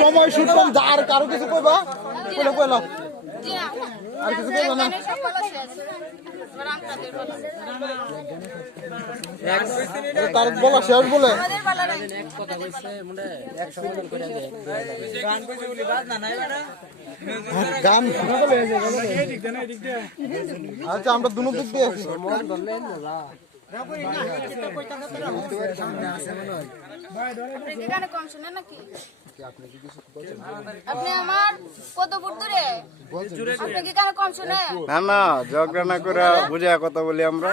সময় শুনলাম আর কারো কিছু কইবা কইলাম আর কিছু কইবা না তার বলা শেষ বলে গান আচ্ছা আমরা দুনো দিক দিয়ে আছি আপনি আমার কত ফুট দূরে আপনি কি কানে কম শুনে না না ঝগড়া না করে বুঝে কথা বলি আমরা